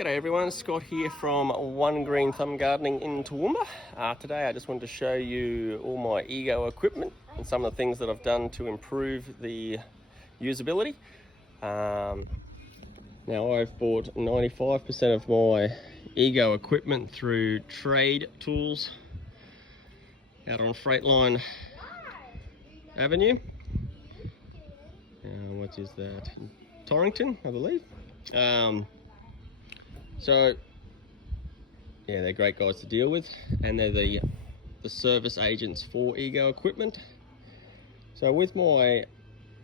G'day everyone, Scott here from One Green Thumb Gardening in Toowoomba. Today I just wanted to show you all my Ego equipment and some of the things that I've done to improve the usability. Now I've bought 95% of my Ego equipment through trade tools out on Freightline Avenue. What is that? Torrington, I believe. So yeah, they're great guys to deal with, and they're the service agents for Ego equipment. So with my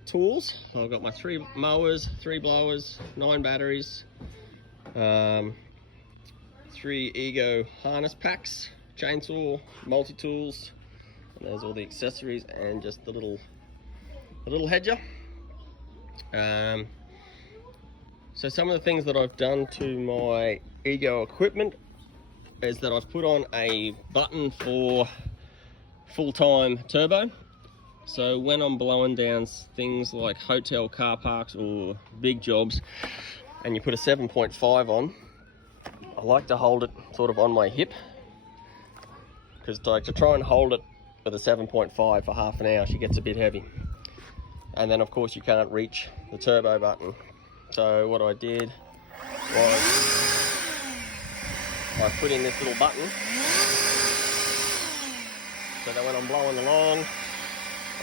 tools, I've got my 3 mowers, 3 blowers, 9 batteries, 3 Ego harness packs, chainsaw, multi-tools, and there's all the accessories and just the little hedger. So some of the things that I've done to my Ego equipment is that I've put on a button for full-time turbo. So when I'm blowing down things like hotel car parks or big jobs and you put a 7.5 on, I like to hold it sort of on my hip, because to try and hold it with a 7.5 for half an hour, she gets a bit heavy. And then of course you can't reach the turbo button. So what I did was I put in this little button so that when I'm blowing along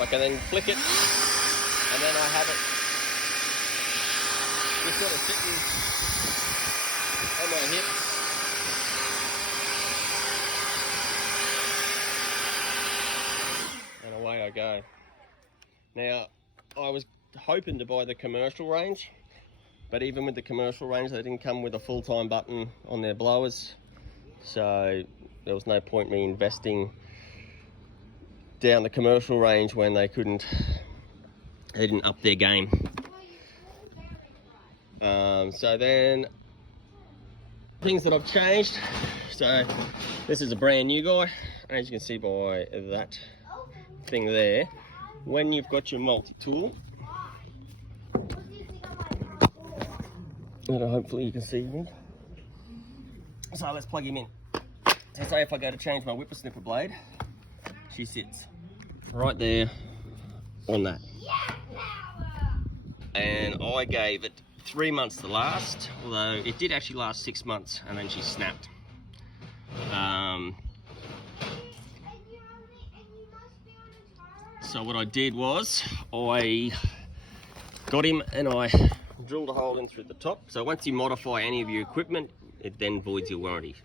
I can then flick it, and then I have it just sort of sitting on my hip, and away I go. Now I was hoping to buy the commercial range, but even with the commercial range, they didn't come with a full-time button on their blowers. So there was no point me investing down the commercial range when they didn't up their game. So then, things that I've changed. So this is a brand new guy. As you can see by that thing there, when you've got your multi-tool, hopefully you can see him. So let's plug him in. So say if I go to change my whippersnipper blade, she sits right there on that. And I gave it 3 months to last, although it did actually last 6 months, and then she snapped. So what I did was I got him and I drilled a hole in through the top. So once you modify any of your equipment, it then voids your warranty.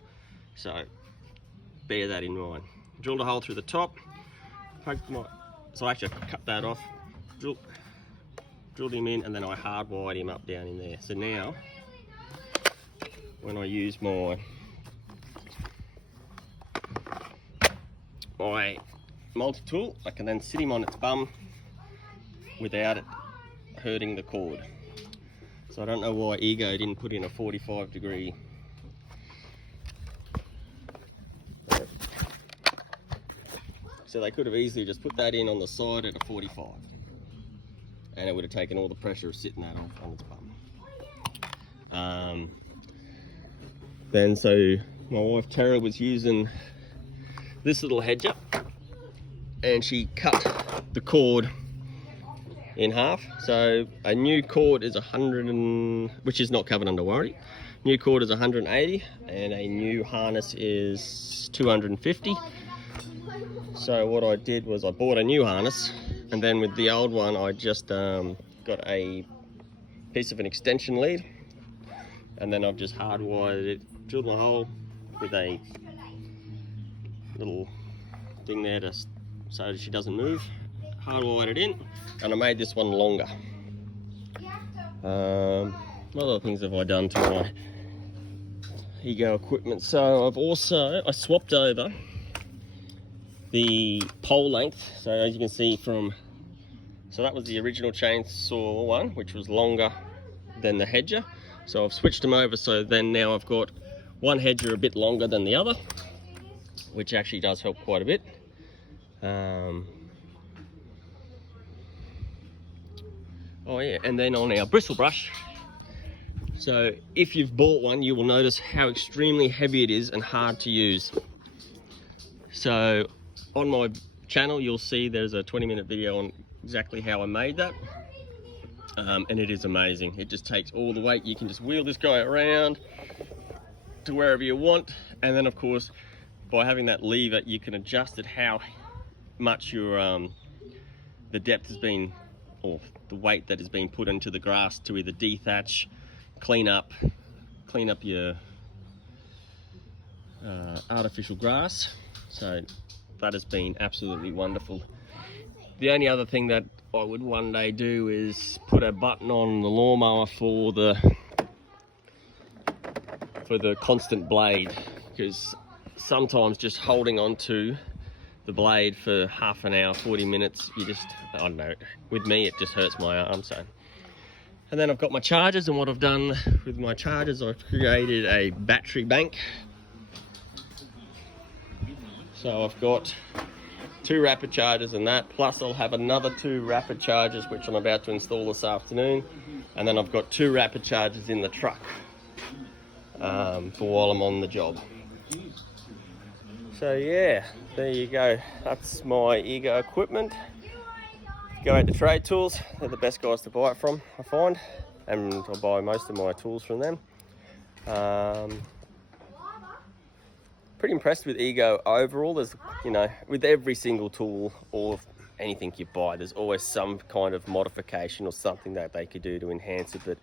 So bear that in mind. Drilled a hole through the top, so I actually cut that off, drilled him in, and then I hardwired him up down in there. So now, when I use my multi-tool, I can then sit him on its bum without it hurting the cord. So I don't know why Ego didn't put in a 45-degree. So they could have easily just put that in on the side at a 45, and it would have taken all the pressure of sitting that on its bum. Then so my wife Tara was using this little hedger, and she cut the cord in half. So a new cord is 100, which is not covered under warranty. New cord is 180, and a new harness is 250. So what I did was I bought a new harness, and then with the old one I just got a piece of an extension lead, and then I've just hardwired it, drilled a hole with a little thing there so she doesn't move, hardwired it in, and I made this one longer. What other things have I done to my Ego equipment? So I swapped over the pole length. So as you can see so that was the original chainsaw one, which was longer than the hedger. So I've switched them over, so then now I've got one hedger a bit longer than the other, which actually does help quite a bit. Oh yeah, and then on our bristle brush, So if you've bought one, you will notice how extremely heavy it is and hard to use. So on my channel, you'll see there's a 20-minute video on exactly how I made that. And it is amazing. It just takes all the weight. You can just wheel this guy around to wherever you want. And then of course, by having that lever, you can adjust it how much your the depth has been, or the weight that has been put into the grass to either dethatch, clean up your artificial grass. So that has been absolutely wonderful. The only other thing that I would one day do is put a button on the lawnmower for the constant blade, because sometimes just holding on to the blade for half an hour, 40 minutes, you just, I don't know, with me it just hurts my arm. So, and then I've got my chargers, and what I've done with my chargers, I've created a battery bank. So I've got 2 rapid chargers and that, plus I'll have another 2 rapid chargers which I'm about to install this afternoon, and then I've got 2 rapid chargers in the truck for while I'm on the job. So yeah, there you go. That's my Ego equipment. Go out to Trade Tools, they're the best guys to buy it from, I find, and I buy most of my tools from them. Pretty impressed with Ego overall. There's, you know, with every single tool or anything you buy, there's always some kind of modification or something that they could do to enhance it, but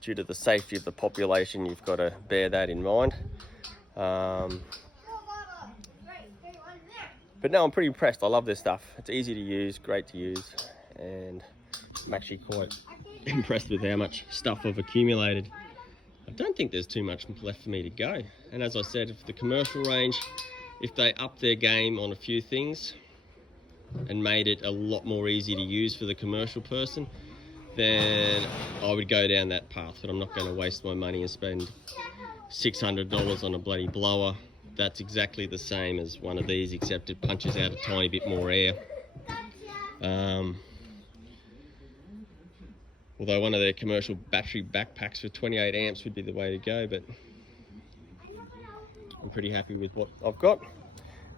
due to the safety of the population, you've got to bear that in mind. But no, I'm pretty impressed. I love this stuff. It's easy to use, great to use, and I'm actually quite impressed with how much stuff I've accumulated. I don't think there's too much left for me to go. And as I said, if the commercial range, if they up their game on a few things and made it a lot more easy to use for the commercial person, then I would go down that path. But I'm not going to waste my money and spend $600 on a bloody blower. That's exactly the same as one of these, except it punches out a tiny bit more air. Although one of their commercial battery backpacks for 28 amps would be the way to go, but I'm pretty happy with what I've got.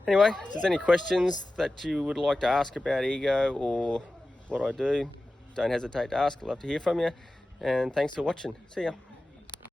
Anyway, if there's any questions that you would like to ask about Ego or what I do, don't hesitate to ask. I'd love to hear from you. And thanks for watching. See ya.